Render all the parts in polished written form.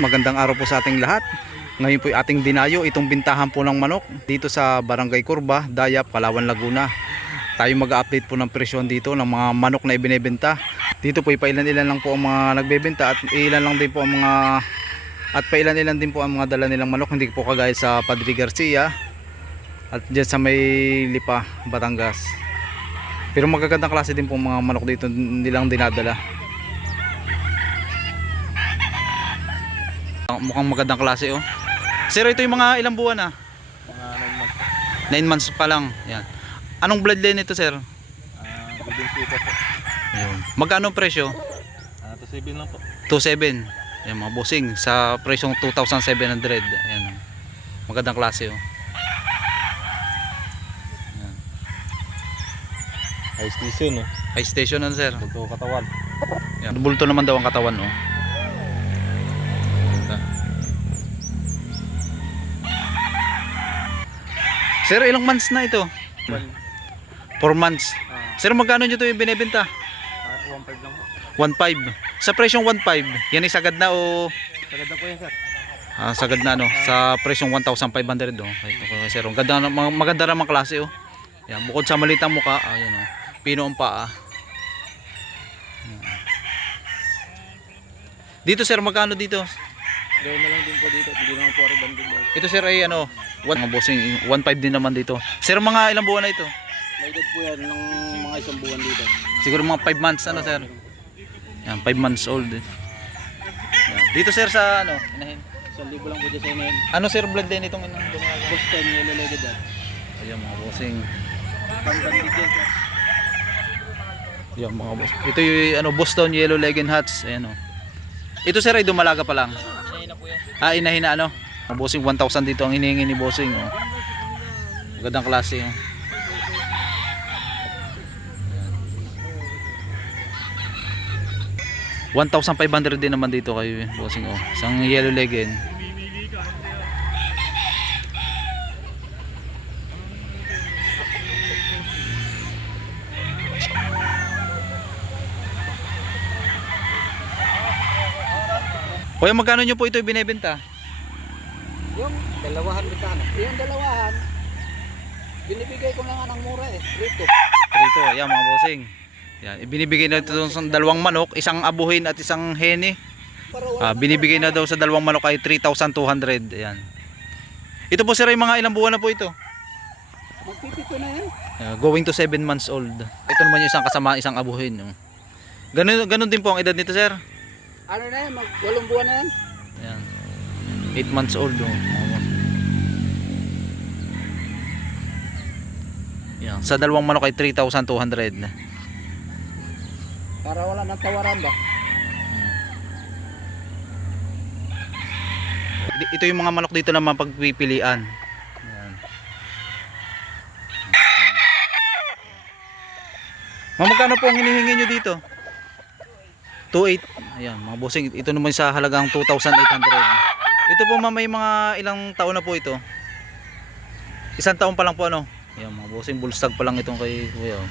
Magandang araw po sa ating lahat. Ngayon po ating dinayo itong bintahan po ng manok dito sa Barangay Curva, Dayap, Palawan, Laguna. Tayo mag-update po ng presyon dito ng mga manok na ibinebenta. Dito po pailan-ilan lang po ang mga nagbebenta at ilan lang din po ang mga pailan-ilan din po ang mga dala nilang manok, hindi po kagaya sa Padre Garcia at diyan sa may Lipa, Batangas. Pero magagandang klase din po mga manok dito nilang dinadala. Mukhang magandang klase oh. Sir, ito yung mga ilang buwan ah? Mga 9 months. 9 months pa lang. Yan. Anong bloodline ito, sir? Golden Super po. Ayun. Magkano ang presyo? 2.7 lang po. 2.7. Yan mga bossing sa presyong 2,700. Ayan. Magandang klase oh. Yan. High station no. High station ano, sir? Bulto katawan. Yan. Bulto naman daw ang katawan oh. Sir, ilang months na ito? 4 months. Sir, magkano nyo ito yung binibenta? 1.5 lang po. 1.5. Sa presyong 1.5, yan ay sagad na o? Sagad na po yan sir. Sagad na no? Sa presyong 1,500 oh. Okay, sir, maganda naman klase oh. Yan, bukod sa malitang muka, ayan oh. Pino ang paa. Dito sir, magkano dito? Gawin na lang din po dito. Hindi naman po rin din. Ito sir ay ano, mga bossing, 1.5 din naman dito. Sir, mga ilang buwan na ito? May edad po yan ng mga isang buwan dito. Siguro mga 5 months ano sir? Yan, 5 months old. Yan. Dito sir sa ano, inahin. 1,000 lang po dyan sa inahin. Ano sir bloodline itong inang dumaga? Boston, yellow legged yan. Ayan mga bossing. Pangbandig yan sir. Yan mga boss. Ito yung ano, Boston Yellow Legend Hats. Ayan oh. Ito sir ay dumalaga pa lang. Inahin na po yan. Inahin na ano. Mga bossing 1,000 dito ang hinihingi ni bossing oh. Magandang klase oh. 1,500 din naman dito kayo bossing oh. Isang yellow legend. Kuya, magkano nyo po ito binebenta? Yung dalawahan bitano. Yung dalawahan, binibigay ko lang ng mura eh. Rito. Dito, ayan mga bossing. Yan, ibinibigay na ito sa dalawang manok, isang abuhin at isang heni. Binibigay na daw sa dalawang manok ay 3,200. Ayan. Ito po sir ay mga ilang buwan na po ito? Magpipito na yan. Going to 7 months old. Ito naman yung isang kasama, isang abuhin. Oh. Ganun din po ang edad nito sir. Ano na yan? 8 buwan na yan. Ayan. 8 months old. Oh. Ayan. Sa dalawang manok ay 3,200. Para wala nang tawaran ba? Ito yung mga manok dito na mapagpipilian. Ayan. Magkano po ang hinihingi nyo dito? 2.8. Ayan mga bossing, ito naman sa halagang 2,800. Ito po may mga ilang taon na po ito? Isang taon pa lang po ano? Ayan mga bossing, bullstag pa lang itong kay kuya oh.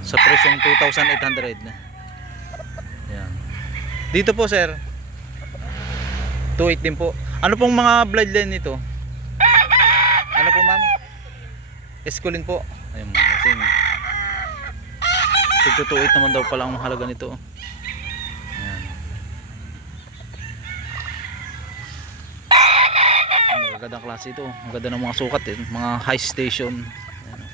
Sa presyong 2,800. Ayan. Dito po sir 2.8 din po. Ano pong mga bloodline nito? Ano po ma'am? Esculin po. Ayan mga bossing, 2.8 naman daw pala ang halaga nito. Ayan. Magagandang klase ito. Maganda ng mga sukat eh. Mga high station. Ayan.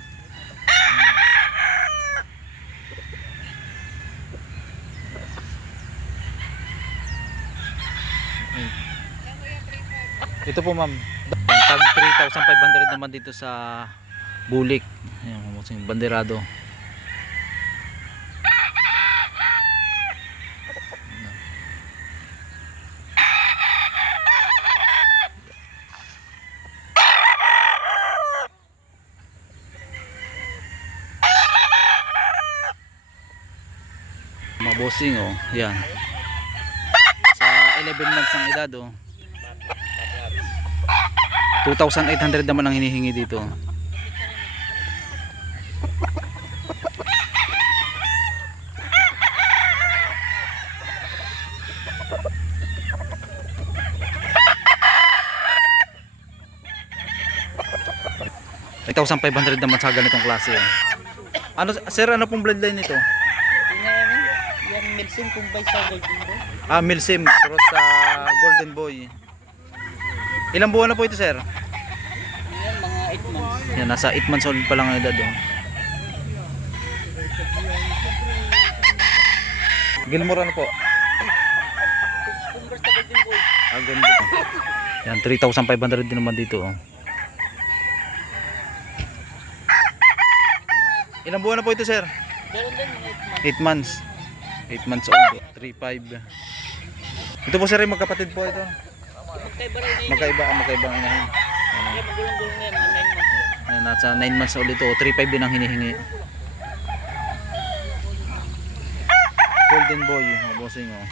Ito po ma'am. Tag 3,500 naman dito sa Bulik. Ayan, banderado. Mga bossing oh, yan. Sa 11 months ang edad oh. 2,800 naman ang hinihingi dito. 8,500 naman sa ganitong klase. Ano, sir, ano pong bloodline nito? Yan Milsim kung by sa Golden Boy. Ah, Milsim, cross sa Golden Boy. Ilang buwan na po ito, sir? Yan mga 8 months. Yan, nasa 8 months old pa lang ang edad. Oh. Gilmore ano po? Converse sa Golden Boy. Ah, ganda. Yan, 3,500 din naman dito. Oh. Ilang buwan na po ito, sir? Meron din 8 months. 8 months. 8 months old. 3,500. Ito po, sir, ay magkapatid po ito. Magkaiba rin yun. Magkaiba ang inahin. Kaya magulong-gulong yan, mga 9 months yan. Ayan, nasa 9 months old ito. 3,500 din ang hinihingi. Golden Boy, oh, bossing oh.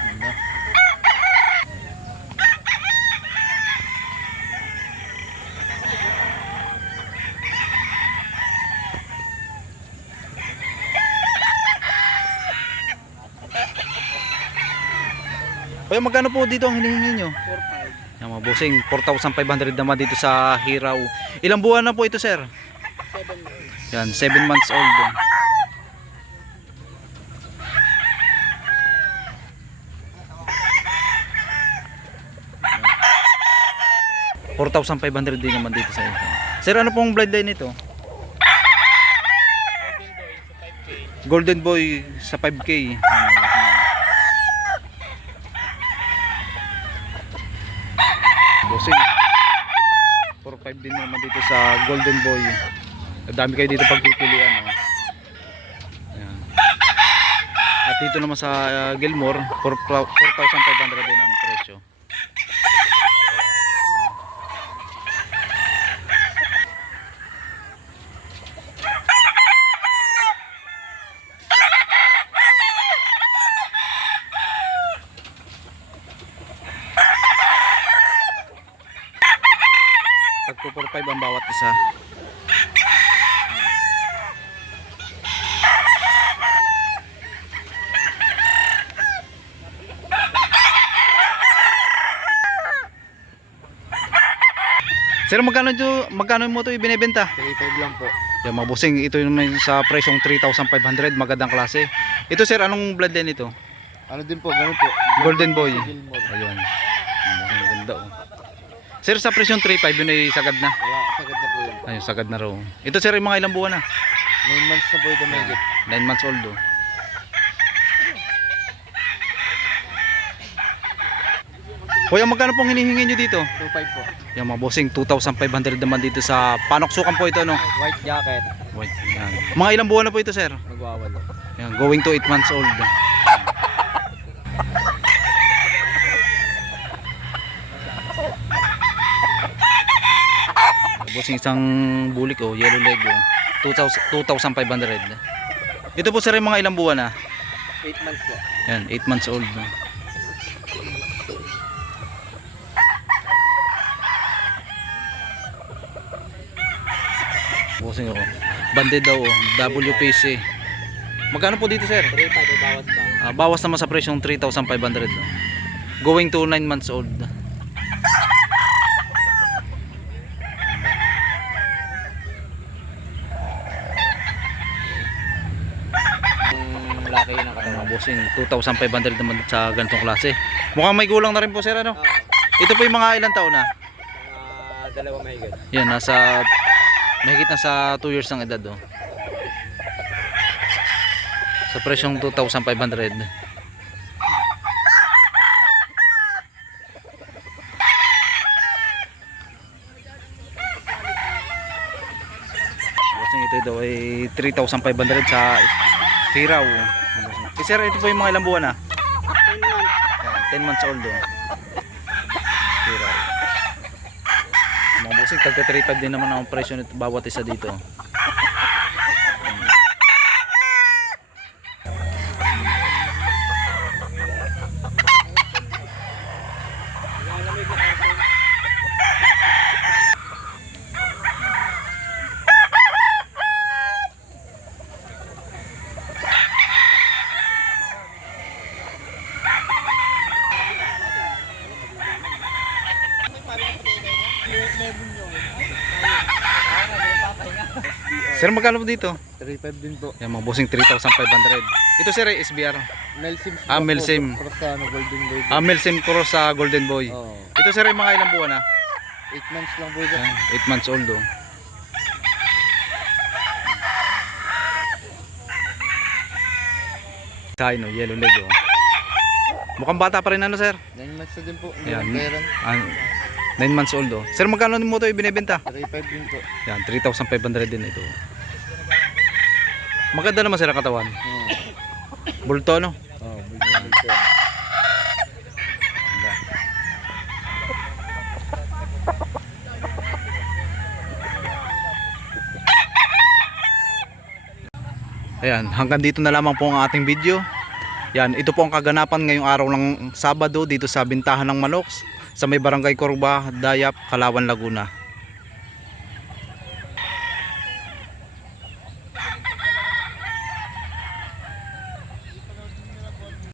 Ganda. Kaya magkano po dito ang hinihingi nyo? 4-5. Yan mga bossing, 4,500 naman dito sa Hiraw. Ilang buwan na po ito, sir? 7 months. Yan, 7 months old. 4,500 din naman dito sa ito. Sir, ano pong bloodline nito? Golden Boy sa 5K. Golden Boy sa 5K. Bossing. 4,500 din naman dito sa Golden Boy. Dami kayo dito pagpipilian. Oh. Ayan. At dito naman sa Gilmore, 4,500 din ang presyo. Tagpo 4,500 ang bawat isa. Sir, magkano mo ito ibinebenta? 3-5 lang po. Yan mga bossing, ito naman sa presyong 3,500, magandang klase. Ito sir, anong bloodline ito? Ano din po, ganun po. Golden Boy. Gilmore. Ayun. Ang ganda oh. Sir, sa presyong 3,500 yun ay sagad na. Wala, sagad na po yun. Ayun, sagad na raw. Ito sir, yung mga ilang buwan na? 9 months na po ito may higit. 9 months old oh. Kuya, magkano pong hinihingi nyo dito? 2-5 po. Yan mga bossing, 2,500 naman dito sa panoksukan po ito, no? White jacket. White, yan. Mga ilang buwan na po ito, sir? Magwawalo. Yan, going to 8 months old. Bossing, isang bulik oh, yellow leg oh. 2,500. Ito po sir, yung mga ilang buwan na? 8 months po. Yan, 8 months old. Bossing ako. Banded daw oh, WPC. Magkano po dito sir? 3-5 ay bawas pa. Bawas naman sa presyong 3,500. Oh. Going to 9 months old. Laki yun ang Mga katawan. bossing, 2,500 naman sa ganitong klase. Mukhang may gulang na rin po sir, ano? Oo. Ito po yung mga ilang taon na? Mga 2 may higit. Yan, nasa mahigit na sa 2 years ng edad oh. Sa presyong 2,500. Bossing, ito daw ay 3,500 sa Hiraw. Eh sir, ito po yung mga ilang buwan na? 10 months. Yan, 10 months old oh. Hiraw. Mga bossing, tagka 3,500 din naman ang presyo nito bawat isa dito. Sir, magkano po dito? 3.5 din po. Yan mga bossing 3,500. Ito sir, SBR. Melsim. Melsim. Crossano, Golden Boy. Melsim Cross sa Golden Boy. Oo. Ito sir, yung mga ilang buwan na? 8 months lang po ito. 8 months old oh. Sa no, yellow leg oh. Mukhang bata pa rin ano sir? 9 months na din po. Ayan. Meron. 9 months old oh. Sir, magkano mo ito ibinebenta? 3.5 din po. Yan, 3,500 din ito. Maganda naman sila katawan. Oo. Bulto no? Oo, bulto. Ayan, hanggang dito na lamang po ang ating video. Yan, ito po ang kaganapan ngayong araw ng Sabado dito sa bintahan ng manok sa may Barangay Corba, Dayap, Kalawan, Laguna.